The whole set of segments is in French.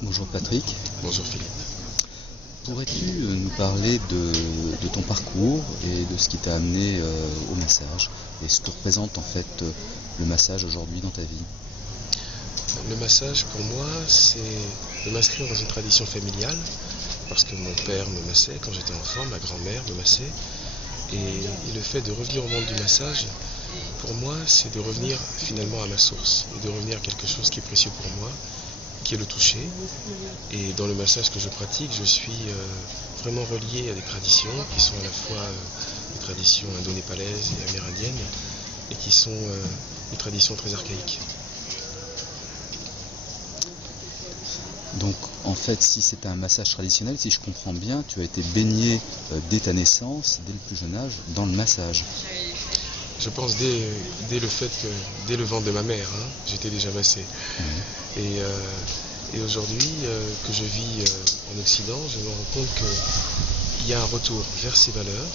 Bonjour Patrick. Bonjour Philippe. Pourrais-tu nous parler de ton parcours et de ce qui t'a amené au massage et ce que représente en fait le massage aujourd'hui dans ta vie? Le massage pour moi, c'est de m'inscrire dans une tradition familiale parce que mon père me massait quand j'étais enfant, ma grand-mère me massait et le fait de revenir au monde du massage, pour moi, c'est de revenir finalement à ma source et de revenir à quelque chose qui est précieux pour moi, qui est le toucher. Et dans le massage que je pratique, je suis vraiment relié à des traditions qui sont à la fois des traditions indo-népalaises et amérindiennes et qui sont des traditions très archaïques. Donc en fait, si c'est un massage traditionnel, si je comprends bien, tu as été baigné dès ta naissance, dès le plus jeune âge, dans le massage. Je pense dès le fait que, dès le ventre de ma mère, j'étais déjà massé. Et aujourd'hui que je vis en Occident, je me rends compte qu'il y a un retour vers ces valeurs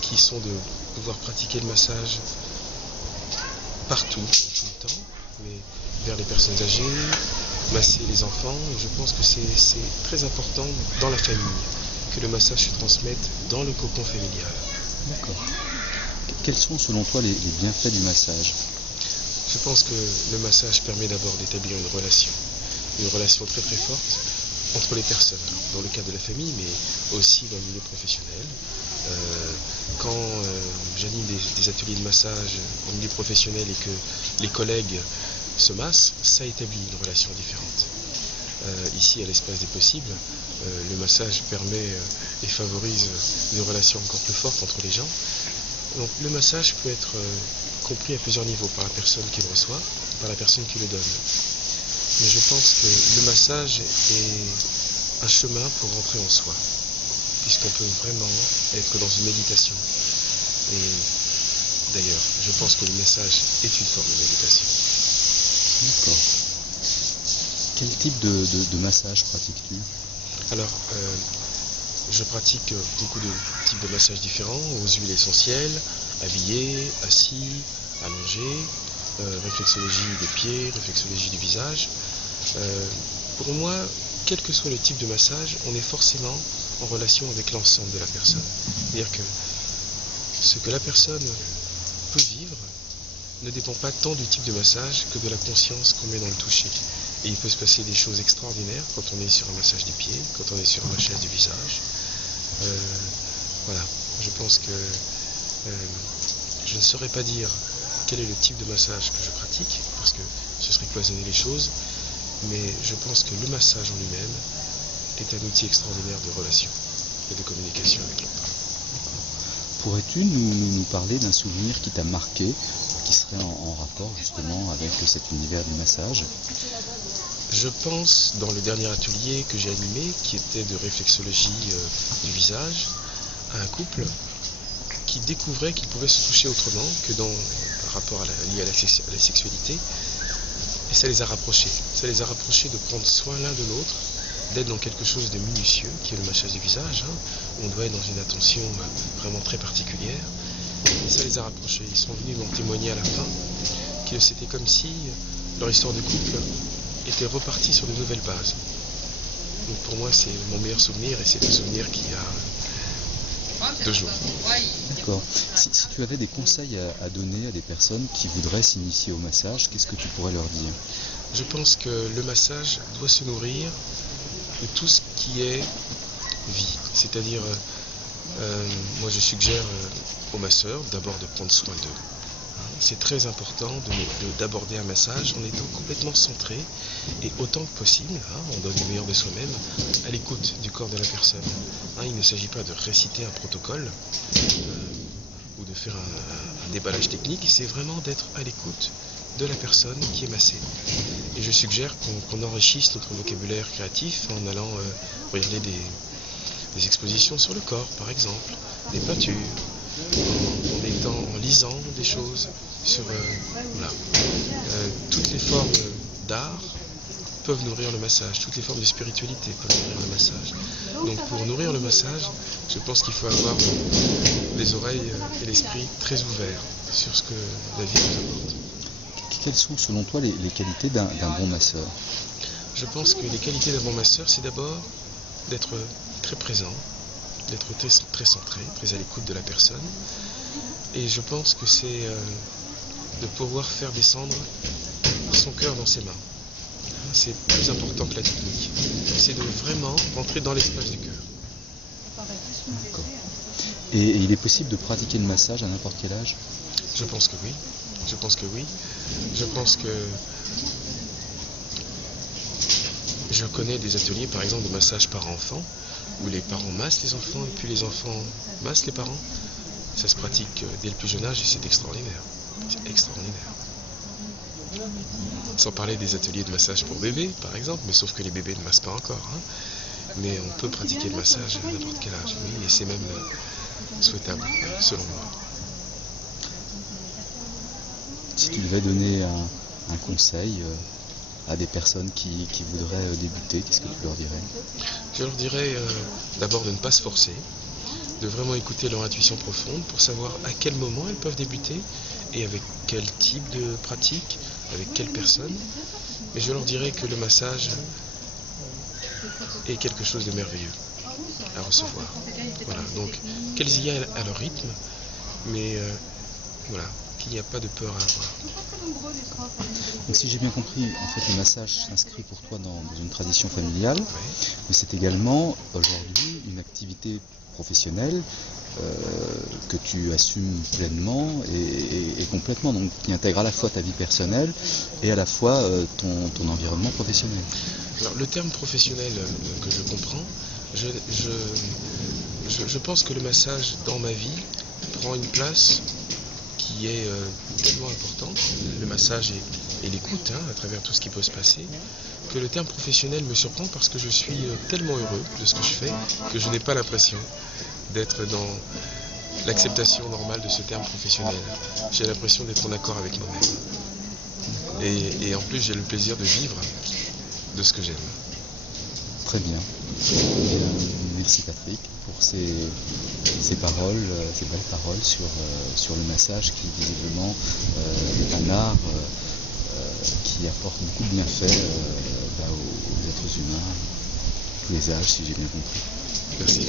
qui sont de pouvoir pratiquer le massage partout, tout le temps, mais vers les personnes âgées, masser les enfants. Je pense que c'est très important dans la famille que le massage se transmette dans le cocon familial. D'accord. Quels sont selon toi les bienfaits du massage? Je pense que le massage permet d'abord d'établir une relation très très forte entre les personnes, dans le cadre de la famille, mais aussi dans le milieu professionnel. Quand j'anime des ateliers de massage au milieu professionnel et que les collègues se massent, ça établit une relation différente. Ici, à l'espace des possibles, le massage permet et favorise une relation encore plus forte entre les gens. Donc le massage peut être compris à plusieurs niveaux, par la personne qui le reçoit, par la personne qui le donne. Mais je pense que le massage est un chemin pour rentrer en soi, puisqu'on peut vraiment être dans une méditation. Et d'ailleurs, je pense que le massage est une forme de méditation. D'accord. Quel type de massage pratiques-tu? Alors, je pratique beaucoup de types de massages différents, aux huiles essentielles, habillé, assis, allongé, réflexologie des pieds, réflexologie du visage. Pour moi, quel que soit le type de massage, on est forcément en relation avec l'ensemble de la personne. C'est-à-dire que ce que la personne peut vivre ne dépend pas tant du type de massage que de la conscience qu'on met dans le toucher. Et il peut se passer des choses extraordinaires quand on est sur un massage des pieds, quand on est sur un massage du visage. Voilà, je pense que je ne saurais pas dire quel est le type de massage que je pratique, parce que ce serait cloisonner les choses, mais je pense que le massage en lui-même est un outil extraordinaire de relation et de communication avec l'autre. Pourrais-tu nous parler d'un souvenir qui t'a marqué, qui serait en rapport justement avec cet univers du massage? Je pense, dans le dernier atelier que j'ai animé, qui était de réflexologie du visage, à un couple qui découvrait qu'il pouvait se toucher autrement que par rapport lié à la sexualité, et ça les a rapprochés. Ça les a rapprochés de prendre soin l'un de l'autre, d'être dans quelque chose de minutieux, qui est le massage du visage, où on doit être dans une attention vraiment très particulière, et ça les a rapprochés. Ils sont venus m'en témoigner à la fin, que c'était comme si leur histoire de couple était repartie sur de nouvelles bases. Donc pour moi, c'est mon meilleur souvenir, et c'est un souvenir qui a 2 jours. D'accord. Si tu avais des conseils à donner à des personnes qui voudraient s'initier au massage, qu'est-ce que tu pourrais leur dire? Je pense que le massage doit se nourrir de tout ce qui est vie. C'est-à-dire, moi je suggère aux masseurs d'abord de prendre soin d'eux. C'est très important d'aborder un massage en étant complètement centré et autant que possible, on donne le meilleur de soi-même, à l'écoute du corps de la personne. Il ne s'agit pas de réciter un protocole ou de faire un déballage technique, c'est vraiment d'être à l'écoute de la personne qui est massée. Et je suggère qu'on enrichisse notre vocabulaire créatif en allant regarder des expositions sur le corps, par exemple, des peintures, en lisant des choses sur voilà. Toutes les formes d'art peuvent nourrir le massage, toutes les formes de spiritualité peuvent nourrir le massage. Donc pour nourrir le massage, je pense qu'il faut avoir les oreilles et l'esprit très ouverts sur ce que la vie nous apporte. Quelles sont selon toi les qualités d'un bon masseur? je pense que les qualités d'un bon masseur, c'est d'abord d'être très présent, d'être très centré, très à l'écoute de la personne. Et je pense que c'est de pouvoir faire descendre son cœur dans ses mains. C'est plus important que la technique. C'est de vraiment rentrer dans l'espace du cœur. D'accord. Et il est possible de pratiquer le massage à n'importe quel âge? Je pense que oui. Je pense que oui. Je pense que je connais des ateliers, par exemple, de massage par enfant, où les parents massent les enfants et puis les enfants massent les parents. Ça se pratique dès le plus jeune âge et c'est extraordinaire. C'est extraordinaire. Sans parler des ateliers de massage pour bébés, par exemple, mais sauf que les bébés ne massent pas encore. Hein. Mais on peut pratiquer le massage à n'importe quel âge, oui, et c'est même souhaitable, selon moi. Si tu devais donner un conseil à des personnes qui voudraient débuter, qu'est-ce que tu leur dirais? Je leur dirais d'abord de ne pas se forcer, de vraiment écouter leur intuition profonde pour savoir à quel moment elles peuvent débuter et avec quel type de pratique, avec quelle personne. Mais je leur dirais que le massage est quelque chose de merveilleux à recevoir. Voilà, donc qu'elles y aillent à leur rythme, mais voilà, qu'il n'y a pas de peur à avoir. Donc si j'ai bien compris, en fait le massage s'inscrit pour toi dans une tradition familiale, Oui. mais c'est également aujourd'hui une activité professionnelle que tu assumes pleinement et complètement, donc qui intègre à la fois ta vie personnelle et à la fois ton environnement professionnel. Alors le terme professionnel que je comprends, je pense que le massage dans ma vie prend une place qui est tellement importante, le massage et l'écoute à travers tout ce qui peut se passer, que le terme professionnel me surprend parce que je suis tellement heureux de ce que je fais que je n'ai pas l'impression d'être dans l'acceptation normale de ce terme professionnel. J'ai l'impression d'être en accord avec moi-même. Et en plus, j'ai le plaisir de vivre de ce que j'aime. Très bien. Merci Patrick pour ces paroles, ces belles paroles sur le massage qui visiblement est un art qui apporte beaucoup de bienfaits aux êtres humains, tous les âges si j'ai bien compris. Merci.